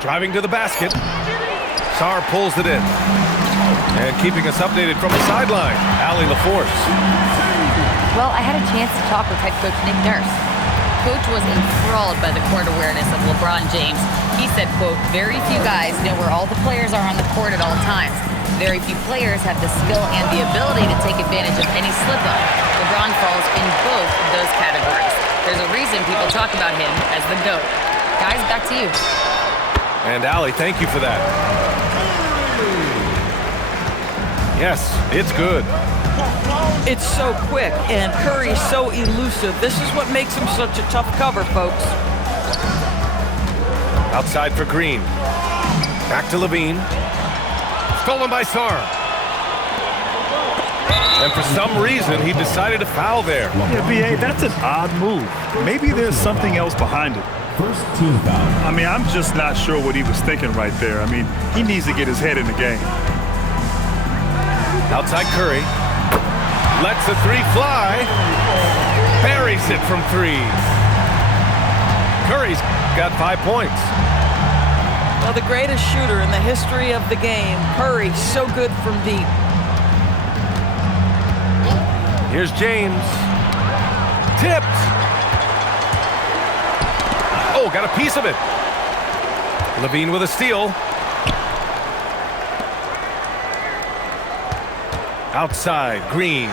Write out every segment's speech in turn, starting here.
Driving to the basket. Sarr pulls it in. And keeping us updated from the sideline, Allie LaForce. Well, I had a chance to talk with head coach Nick Nurse. Coach was enthralled by the court awareness of LeBron James. He said, quote, "Very few guys know where all the players are on the court at all times. Very few players have the skill and the ability to take advantage of any slip-up. LeBron falls in both of those categories. There's a reason people talk about him as the GOAT." Guys, back to you. And Allie, thank you for that. Yes, it's good. It's so quick, and Curry's so elusive. This is what makes him such a tough cover, folks. Outside for Green. Back to Levine. Stolen by Sarr. And for some reason, he decided to foul there. Yeah, B.A., that's an odd move. Maybe there's something else behind it. First team foul. I mean, I'm just not sure what he was thinking right there. I mean, he needs to get his head in the game. Outside Curry. Lets the three fly. Buries it from three. Curry's got 5 points. Well, the greatest shooter in the history of the game, Curry, so good from deep. Here's James. Tipped. Oh, got a piece of it. Levine with a steal. Outside, Green.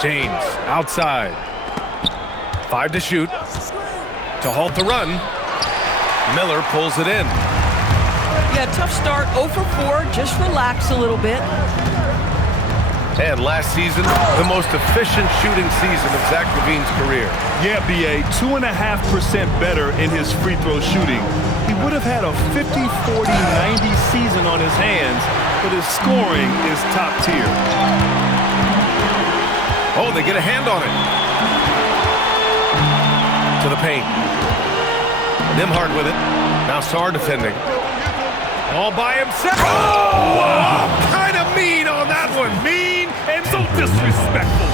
James, outside. 5 to shoot. To halt the run. Miller pulls it in. Yeah, tough start, 0 for 4. Just relax a little bit. And last season, the most efficient shooting season of Zach LaVine's career. Yeah, B.A., 2.5% better in his free throw shooting. He would have had a 50-40-90 season on his hands, but his scoring is top tier. Oh, they get a hand on it. To the paint. Nembhard with it. Now Sarr defending. All by himself. Oh! Wow. Kind of mean on that one. Mean and so disrespectful.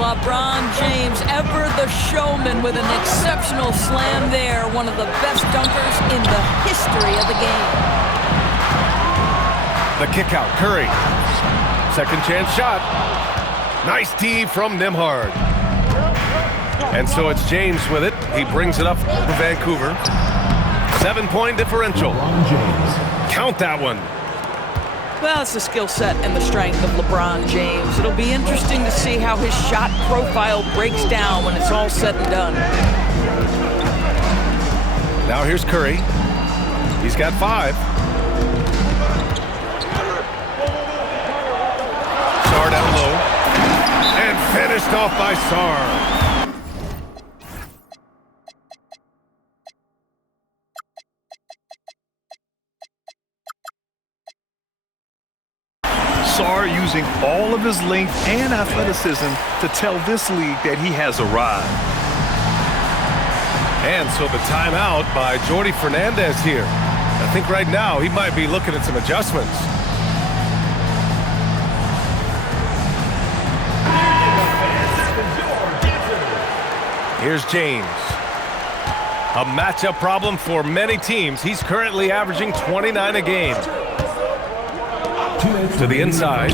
LeBron James, ever the showman, with an exceptional slam there. One of the best dunkers in the history of the game. The kick out, Curry. Second chance shot. Nice D from Nembhard. And so it's James with it. He brings it up for Vancouver. 7-point differential. Count that one. Well, it's the skill set and the strength of LeBron James. It'll be interesting to see how his shot profile breaks down when it's all said and done. Now here's Curry. He's got 5. Sarr down low. And finished off by Sarr. Sarr using all of his length and athleticism to tell this league that he has arrived. And so the timeout by Jordi Fernandez here. I think right now he might be looking at some adjustments. Here's James. A matchup problem for many teams. He's currently averaging 29 a game. To the inside.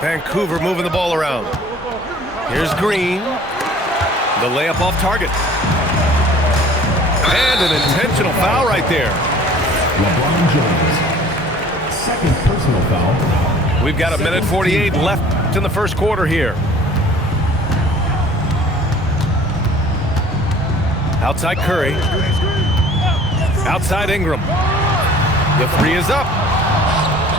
Vancouver moving the ball around. Here's Green. The layup off target. And an intentional foul right there. LeBron James. Second personal foul. We've got 1:48 left in the first quarter here. Outside Curry. Outside Ingram. The three is up.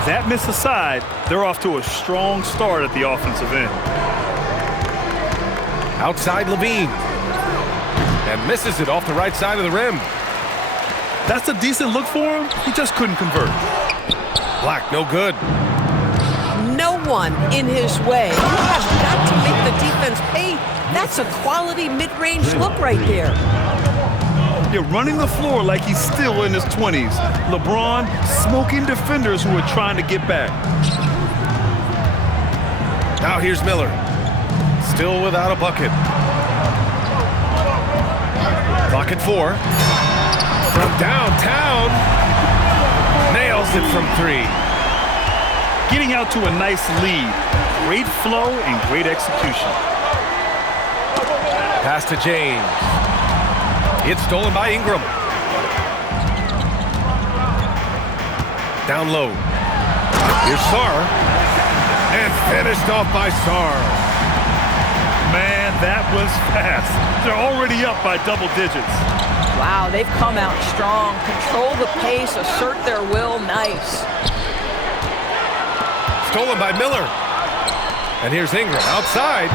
That miss aside, they're off to a strong start at the offensive end. Outside Levine. And misses it off the right side of the rim. That's a decent look for him. He just couldn't convert. Black, no good. No one in his way. He has got to make the defense pay. That's a quality mid-range look right there. You're running the floor like he's still in his 20s. LeBron smoking defenders who are trying to get back. Now here's Miller. Still without a bucket. Clock at 4. From downtown. Nails it from 3. Getting out to a nice lead. Great flow and great execution. Pass to James. It's stolen by Ingram. Down low. Here's Sarr. And finished off by Sarr. Man, that was fast. They're already up by double digits. Wow, they've come out strong. Control the pace, assert their will. Nice. Stolen by Miller. And here's Ingram outside.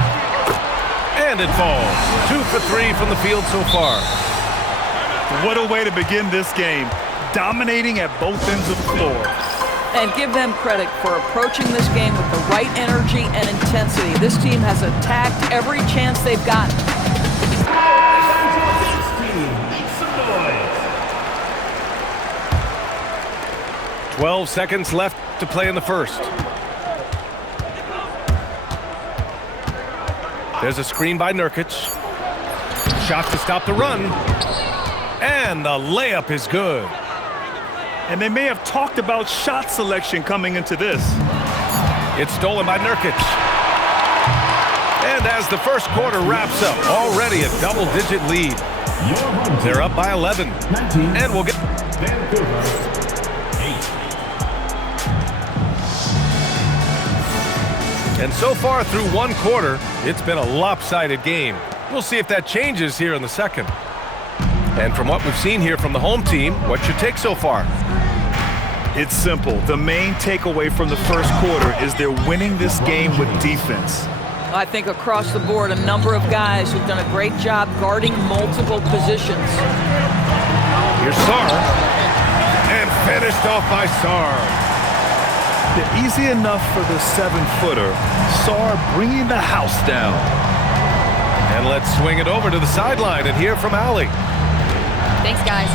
And it falls. 2 for 3 from the field so far. What a way to begin this game. Dominating at both ends of the floor. And give them credit for approaching this game with the right energy and intensity. This team has attacked every chance they've gotten. 12 seconds left to play in the first. There's a screen by Nurkic. Shot to stop the run. And the layup is good. And they may have talked about shot selection coming into this. It's stolen by Nurkic. And as the first quarter wraps up, already a double-digit lead. They're up by 11. And we'll get... And so far through one quarter, it's been a lopsided game. We'll see if that changes here in the second. And from what we've seen here from the home team, what's your take so far? It's simple. The main takeaway from the first quarter is they're winning this game with defense. I think across the board, a number of guys who've done a great job guarding multiple positions. Here's Sarr. And finished off by Sarr. They're easy enough for the 7-footer. Sarr bringing the house down. And let's swing it over to the sideline and hear from Allie. Thanks, guys.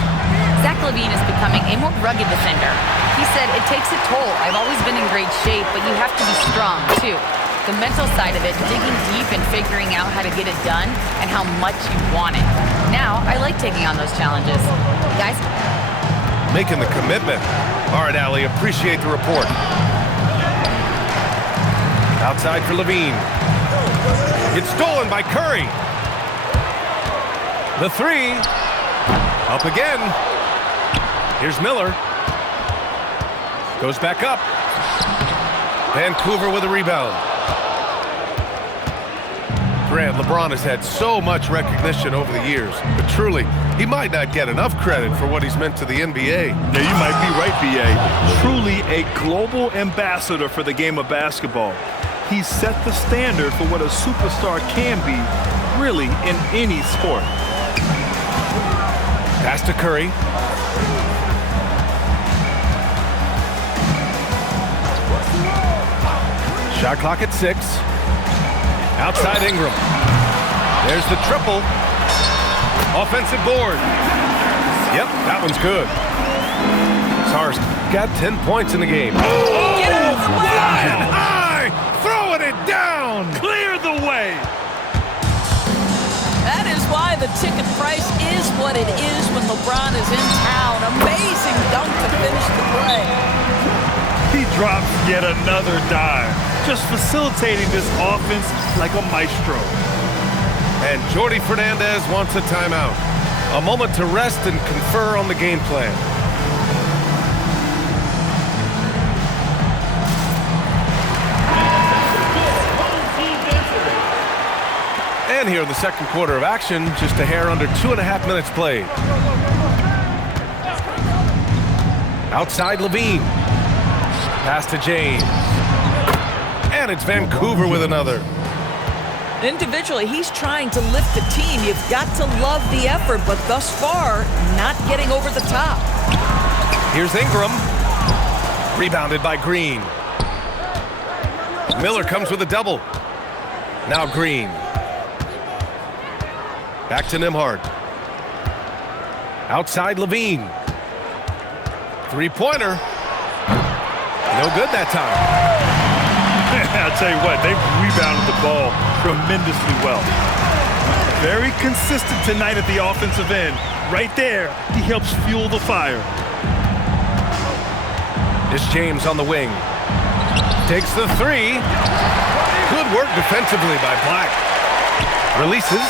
Zach LaVine is becoming a more rugged defender. He said, it takes a toll. I've always been in great shape, but you have to be strong, too. The mental side of it, digging deep and figuring out how to get it done and how much you want it. Now, I like taking on those challenges. Guys? Making the commitment. All right, Allie, appreciate the report. Outside for LaVine. It's stolen by Curry. The 3. Up again. Here's Miller. Goes back up. Vancouver with a rebound. Grant, LeBron has had so much recognition over the years, but truly, he might not get enough credit for what he's meant to the NBA. Yeah, you might be right, B.A. Truly a global ambassador for the game of basketball. He set the standard for what a superstar can be, really, in any sport. Pass to Curry. Shot clock at 6. Outside Ingram. There's the triple. Offensive board. Yep, that one's good. Sarr's got 10 points in the game. Get out of the way! High! Throwing it down! Clear the way! That is why the ticket price is what it is when LeBron is in town. Amazing dunk to finish the play. He drops yet another dime, just facilitating this offense like a maestro. And Jordi Fernandez wants a timeout. A moment to rest and confer on the game plan. And here in the second quarter of action, just a hair under 2.5 minutes played. Outside LaVine. Pass to James. And it's Vancouver with another. Individually, he's trying to lift the team. You've got to love the effort, but thus far, not getting over the top. Here's Ingram. Rebounded by Green. Miller comes with a double. Now Green. Back to Nembhard. Outside LaVine. Three-pointer. No good that time. I'll tell you what, they've rebounded the ball tremendously well. Very consistent tonight at the offensive end. Right there, he helps fuel the fire. It's James on the wing. Takes the three. Good work defensively by Black. Releases.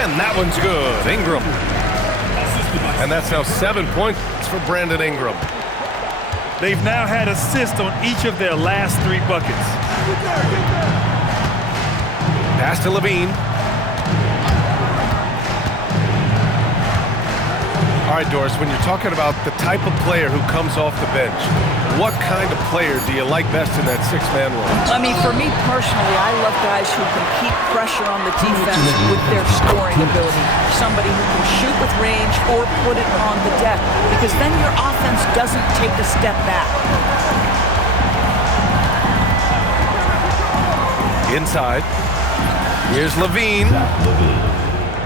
And that one's good. Ingram. And that's now 7 points for Brandon Ingram. They've now had assists on each of their last 3 buckets. Pass to Levine. All right, Doris, when you're talking about the type of player who comes off the bench, what kind of player do you like best in that 6-man role? I mean, for me personally, I love guys who can keep pressure on the defense with their scoring ability. Somebody who can shoot with range or put it on the deck, because then your offense doesn't take a step back. Inside. Here's Levine.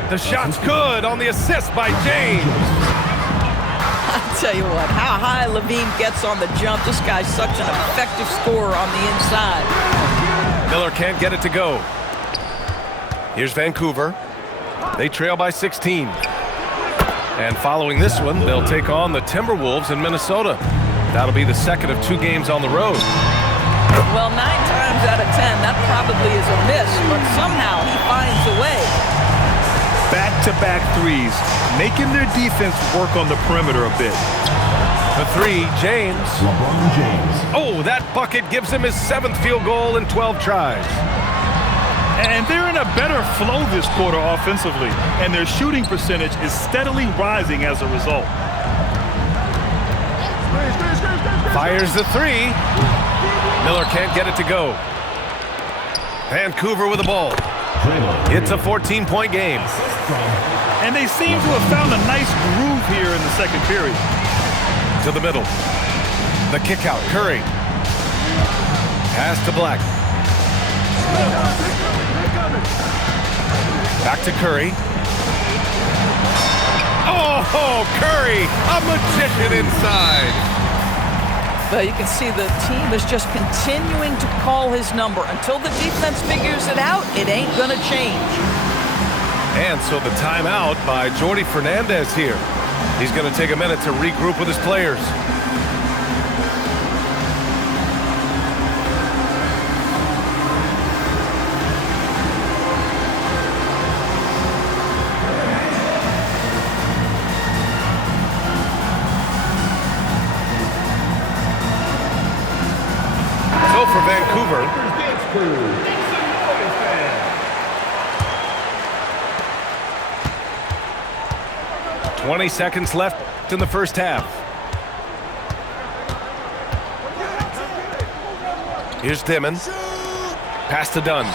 The shot's good on the assist by James. I'll tell you what, how high Levine gets on the jump, this guy's such an effective scorer on the inside. Miller can't get it to go. Here's Vancouver. They trail by 16. And following this one, they'll take on the Timberwolves in Minnesota. That'll be the second of 2 games on the road. Well, 9 times out of 10, that probably is a miss, but somehow he finds a way. Back-to-back threes, making their defense work on the perimeter a bit. The 3, James. LeBron James. Oh, that bucket gives him his 7th field goal in 12 tries. And they're in a better flow this quarter offensively, and their shooting percentage is steadily rising as a result. Fires the 3. Miller can't get it to go. Vancouver with the ball. It's a 14-point game. And they seem to have found a nice groove here in the second period. To the middle. The kick out. Curry. Pass to Black. Back to Curry. Oh, Curry! A magician inside. But you can see the team is just continuing to call his number. Until the defense figures it out, it ain't gonna change. And so the timeout by Jordi Fernandez here. He's going to take a minute to regroup with his players. So for Vancouver, 20 seconds left in the first half. Here's Dimon. Pass to Dunn.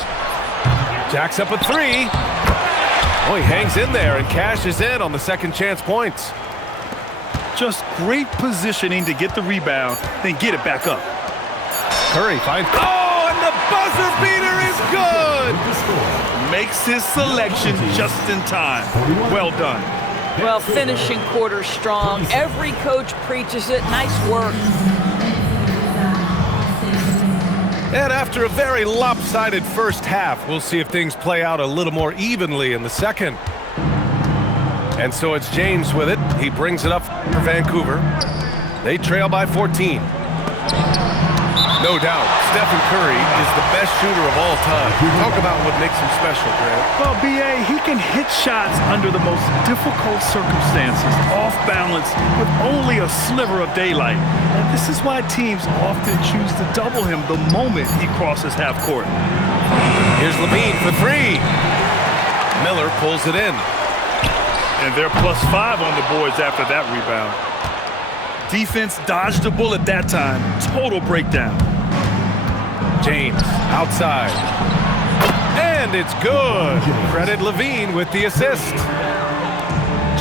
Jacks up a 3. Oh, he hangs in there and cashes in on the second chance points. Just great positioning to get the rebound, then get it back up. Curry finds... Oh, and the buzzer beater is good! Makes his selection just in time. Well done. Well, finishing quarter strong. Every coach preaches it. Nice work. And after a very lopsided first half, we'll see if things play out a little more evenly in the second. And so it's James with it. He brings it up for Vancouver. They trail by 14. No doubt, Stephen Curry is the best shooter of all time. Talk about what makes him special, Grant. Well, B.A., he can hit shots under the most difficult circumstances, off balance, with only a sliver of daylight. And this is why teams often choose to double him the moment he crosses half court. Here's Levine for 3. Miller pulls it in. And they're +5 on the boards after that rebound. Defense dodged a bullet that time. Total breakdown. James outside. And it's good. Credit Levine with the assist.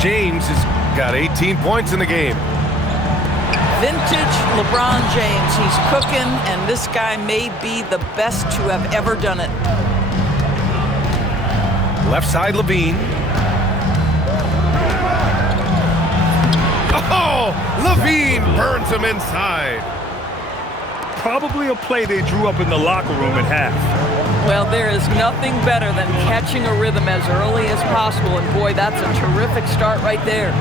James has got 18 points in the game. Vintage LeBron James. He's cooking, and this guy may be the best to have ever done it. Left side Levine. Oh, Levine burns him inside. probably a play they drew up in the locker room at half. Well, there is nothing better than catching a rhythm as early as possible, and boy, that's a terrific start right there.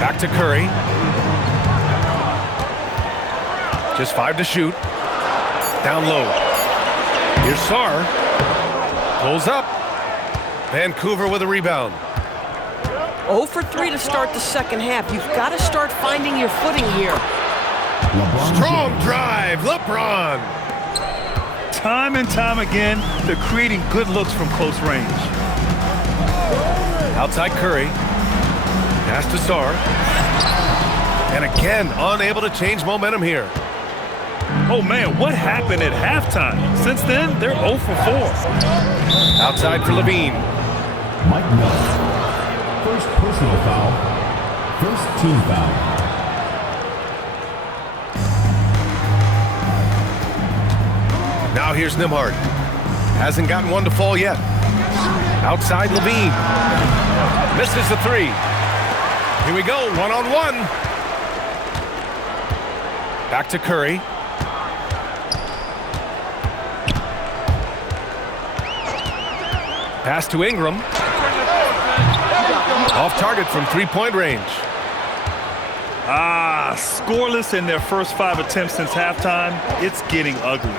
Back to Curry. Just 5 to shoot. Down low. Here's Sarr. Pulls up. Vancouver with a rebound. 0 for 3 to start the second half. You've got to start finding your footing here. LeBron Strong James. drive. LeBron. Time and time again, they're creating good looks from close range. Outside Curry. Pass to Sarr. And again, unable to change momentum here. Oh man, what happened at halftime? Since then, they're 0 for 4. Outside for Levine. Mike Miller. First personal foul. First team foul. Now here's Nembhard. Hasn't gotten one to fall yet. Outside Levine. Misses the 3. Here we go, one-on-one. Back to Curry. Pass to Ingram. Off target from three-point range. Scoreless in their first 5 attempts since halftime. It's getting ugly.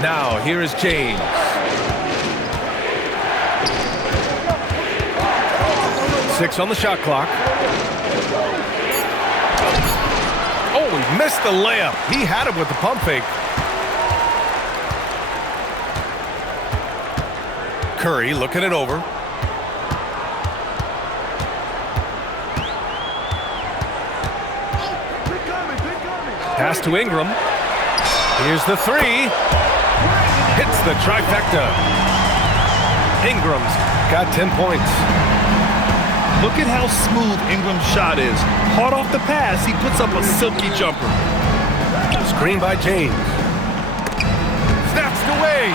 Now, here is James. Six on the shot clock. Oh, he missed the layup. He had it with the pump fake. Curry looking it over. Pass to Ingram. Here's the 3. Hits the trifecta. Ingram's got 10 points. Look at how smooth Ingram's shot is. Hard off the pass, he puts up a silky jumper. Screen by James. Snatched away.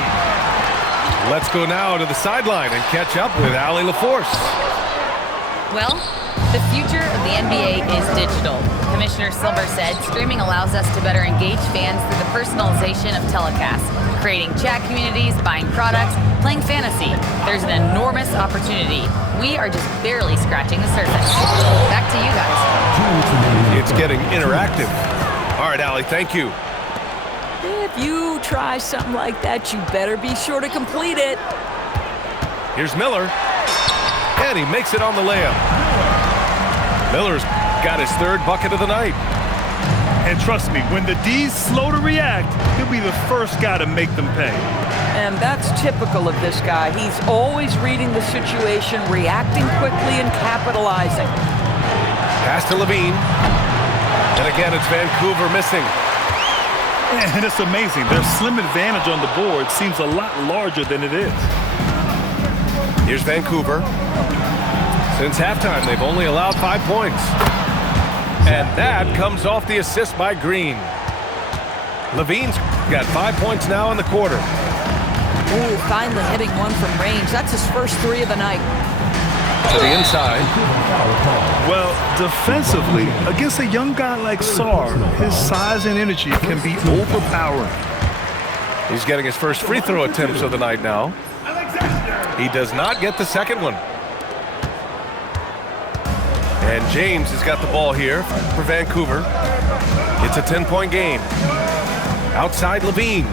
Let's go now to the sideline and catch up with Allie LaForce. Well, the future of the NBA is digital. Commissioner Silver said streaming allows us to better engage fans through the personalization of telecasts, creating chat communities, buying products, playing fantasy. There's an enormous opportunity. We are just barely scratching the surface. Back to you guys. It's getting interactive. All right, Allie, thank you. If you try something like that, you better be sure to complete it. Here's Miller. And he makes it on the layup. Miller's got his 3rd bucket of the night. And trust me, when the D's slow to react, he'll be the first guy to make them pay. And that's typical of this guy. He's always reading the situation, reacting quickly, and capitalizing. Pass to Levine. And again, it's Vancouver missing. And it's amazing. Their slim advantage on the board seems a lot larger than it is. Here's Vancouver. Since halftime, they've only allowed 5 points. And that comes off the assist by Green. Levine's got 5 points now in the quarter. Ooh, finally hitting one from range. That's his first 3 of the night. To the inside. Well, defensively, against a young guy like Sarr, his size and energy can be overpowering. He's getting his first free throw attempts of the night now. He does not get the second one. And James has got the ball here for Vancouver. It's a 10-point game. Outside Levine.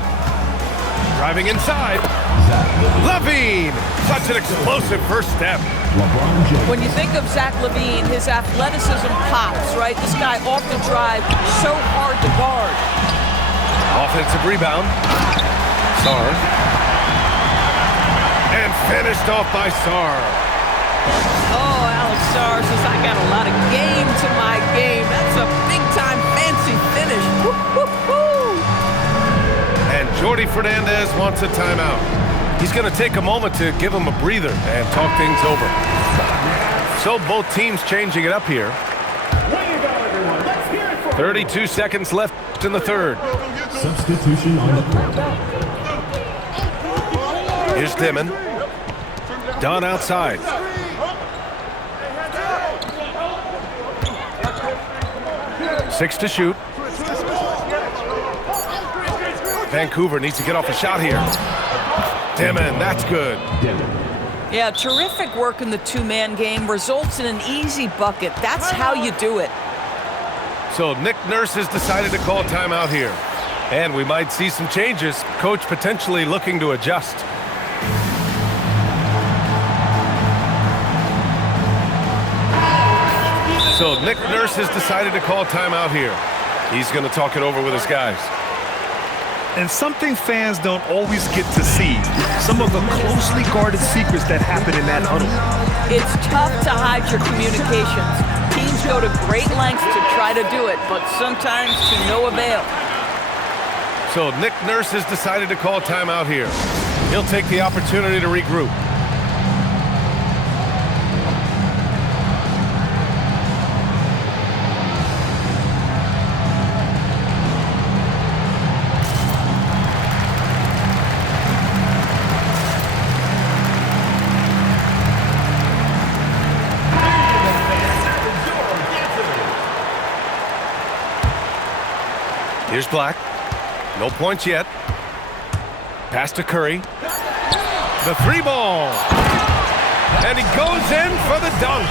Driving inside. Levine! Such an explosive first step. When you think of Zach Levine, his athleticism pops, right? This guy off the drive, so hard to guard. Offensive rebound. Sarr. And finished off by Sarr. Oh, Alex Sarr says, I got a lot of game to my game. That's a big-time fancy finish. Woo, woo, woo. And Jordi Fernandez wants a timeout. He's going to take a moment to give him a breather and talk things over. So both teams changing it up here. 32 seconds left in the third. Substitution on the court. Here's Dimon. Dunn outside. 6 to shoot. Vancouver needs to get off a shot here. Dimon, that's good. Yeah, terrific work in the two-man game results in an easy bucket. That's how you do it. So Nick Nurse has decided to call timeout here. And we might see some changes. Coach potentially looking to adjust. So Nick Nurse has decided to call timeout here. He's going to talk it over with his guys. And something fans don't always get to see, some of the closely guarded secrets that happen in that huddle. It's tough to hide your communications. Teams go to great lengths to try to do it, but sometimes to no avail. So Nick Nurse has decided to call timeout here. He'll take the opportunity to regroup. Here's Black. No points yet. Pass to Curry. The 3-ball. And he goes in for the dunk.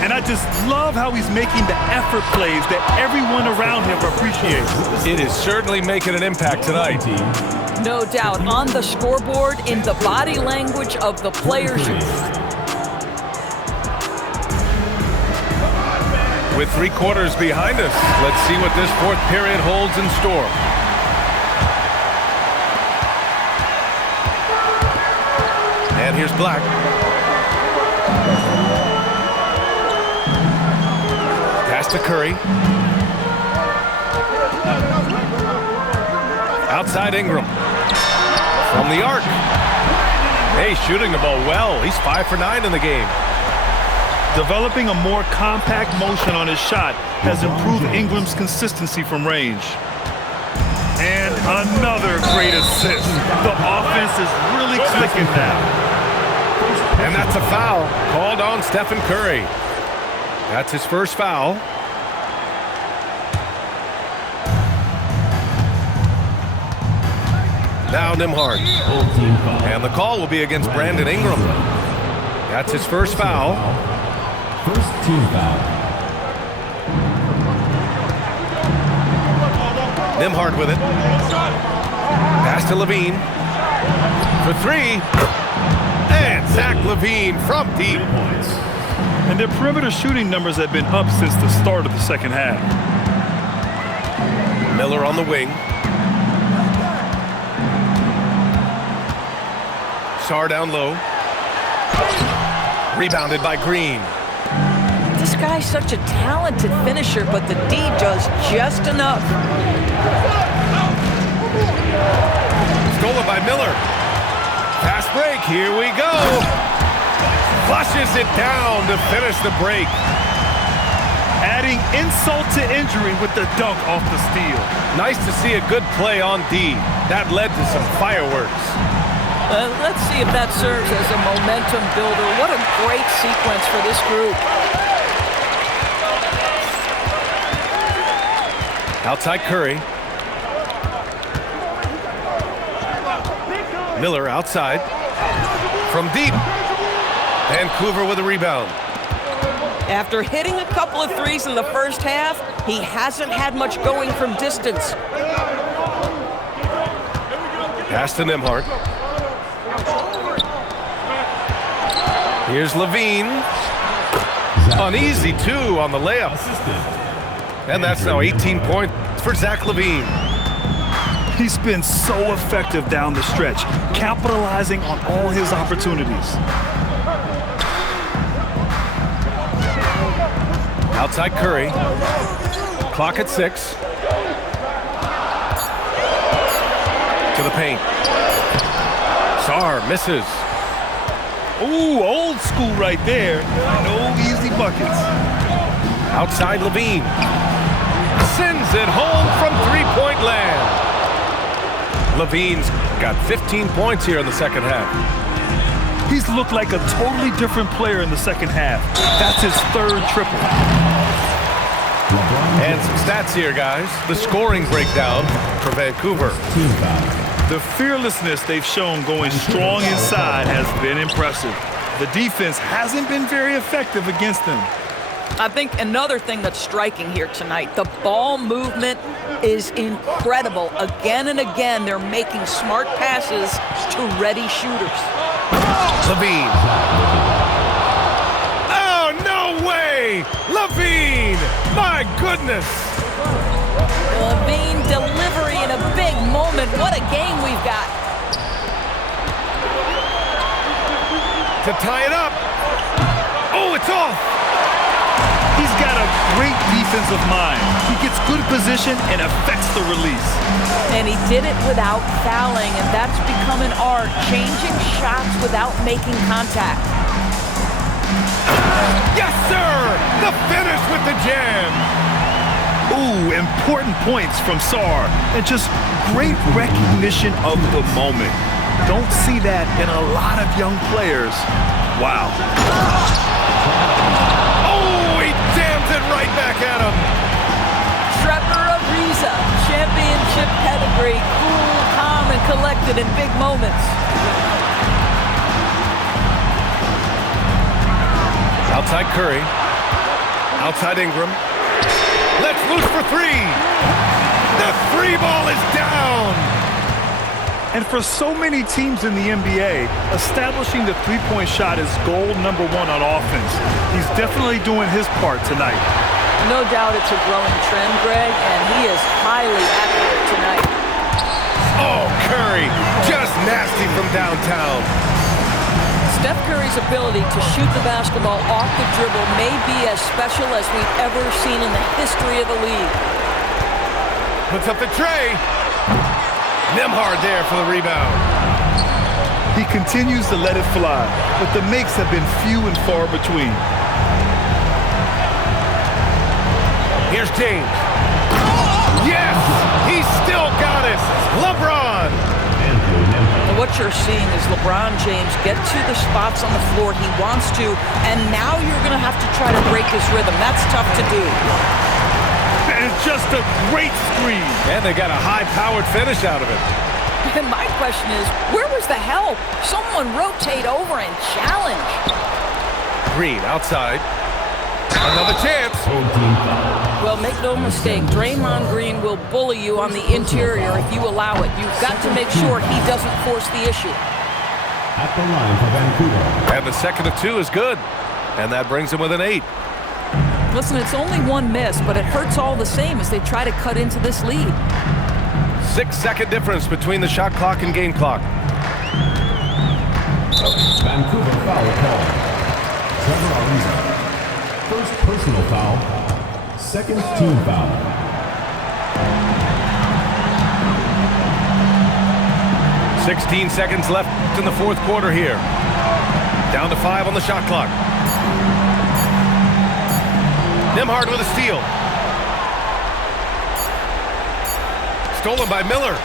And I just love how he's making the effort plays that everyone around him appreciates. It is certainly making an impact tonight. No doubt, on the scoreboard, in the body language of the players. With 3 quarters behind us, let's see what this 4th period holds in store. And here's Black. Pass to Curry. Outside Ingram. From the arc. Hey, shooting the ball well. He's 5 for 9 in the game. Developing a more compact motion on his shot has improved Ingram's consistency from range. And another great assist. The offense is really clicking now. And that's a foul called on Stephen Curry. That's his first foul. Now Nembhard. And the call will be against Brandon Ingram. That's his first foul. First team foul. Nembhard with it. Pass to Levine. For 3. And Zach Levine from deep. And their perimeter shooting numbers have been up since the start of the second half. Miller on the wing. Sarr down low. Rebounded by Green. This guy's such a talented finisher, but the D does just enough. Stolen by Miller. Fast break, here we go. Flushes it down to finish the break. Adding insult to injury with the dunk off the steal. Nice to see a good play on D. That led to some fireworks. Let's see if that serves as a momentum builder. What a great sequence for this group. Outside Curry. Miller outside. From deep. Vancouver with a rebound. After hitting a couple of threes in the first half, he hasn't had much going from distance. Pass to Nembhard. Here's Levine. An easy 2 on the layup. And that's now 18 points for Zach Levine. He's been so effective down the stretch, capitalizing on all his opportunities. Outside Curry. Clock at 6. To the paint. Sarr misses. Ooh, old school right there. No easy buckets. Outside Levine. Sends it home from 3-point land. Levine's got 15 points here in the second half. He's looked like a totally different player in the second half. That's his 3rd triple. And some stats here, guys. The scoring breakdown for Vancouver. Team foul. The fearlessness they've shown going strong inside has been impressive. The defense hasn't been very effective against them. I think another thing that's striking here tonight, the ball movement is incredible. Again and again, they're making smart passes to ready shooters. Levine. Oh, no way! Levine! My goodness! Levine delivery in a big moment. What a game we've got. To tie it up. Oh, it's off! He's got a great defensive mind. He gets good position and affects the release. And he did it without fouling, and that's become an art, changing shots without making contact. Yes, sir! The finish with the jam! Ooh, important points from Sarr, and just great recognition of the moment. Don't see that in a lot of young players. Wow. Oh, he jams it right back at him. Trevor Ariza, championship pedigree, cool, calm, and collected in big moments. Outside Curry. Outside Ingram. Let's loose for three. The three ball is down. And for so many teams in the NBA, establishing the three-point shot is goal number one on offense. He's definitely doing his part tonight. No doubt it's a growing trend, Greg, and he is highly accurate tonight. Oh, Curry, just nasty from downtown. Steph Curry's ability to shoot the basketball off the dribble may be as special as we've ever seen in the history of the league. Puts up the tray. Nembhard there for the rebound. He continues to let it fly, but the makes have been few and far between. Here's James. Yes! He's still got it! LeBron! And what you're seeing is LeBron James get to the spots on the floor he wants to, and now you're going to have to try to break his rhythm. That's tough to do. And just a great screen. And they got a high-powered finish out of it. And my question is, where was the help? Someone rotate over and challenge. Green outside. Another chance. Well, make no mistake, Draymond Green will bully you on the interior if you allow it. You've got to make sure he doesn't force the issue. At the line for Vancouver. And the second of two is good. And that brings him with an 8. Listen, it's only one miss, but it hurts all the same as they try to cut into this lead. 6-second difference between the shot clock and game clock. Vancouver foul call. Trevor Ariza. First personal foul. Second team foul. "16 seconds left in the fourth quarter here. Down to 5 on the shot clock. Nembhard with a steal. Stolen by Miller.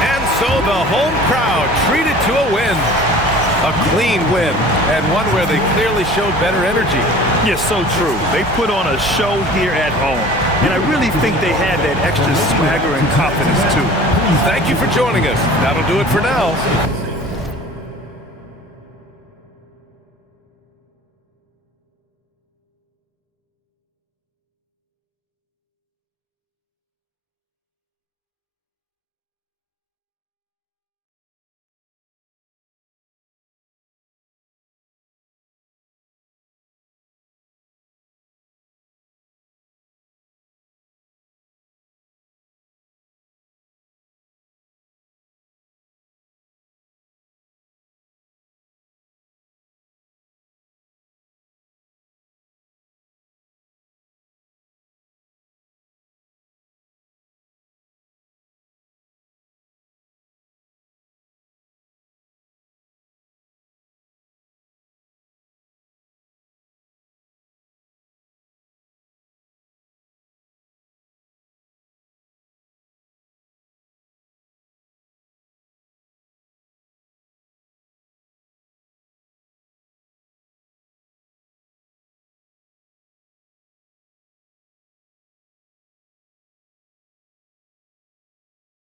And so the home crowd treated to a win. A clean win, and one where they clearly showed better energy. Yes, so true. They put on a show here at home, and I really think they had that extra swagger and confidence too. Thank you for joining us. That'll do it for now.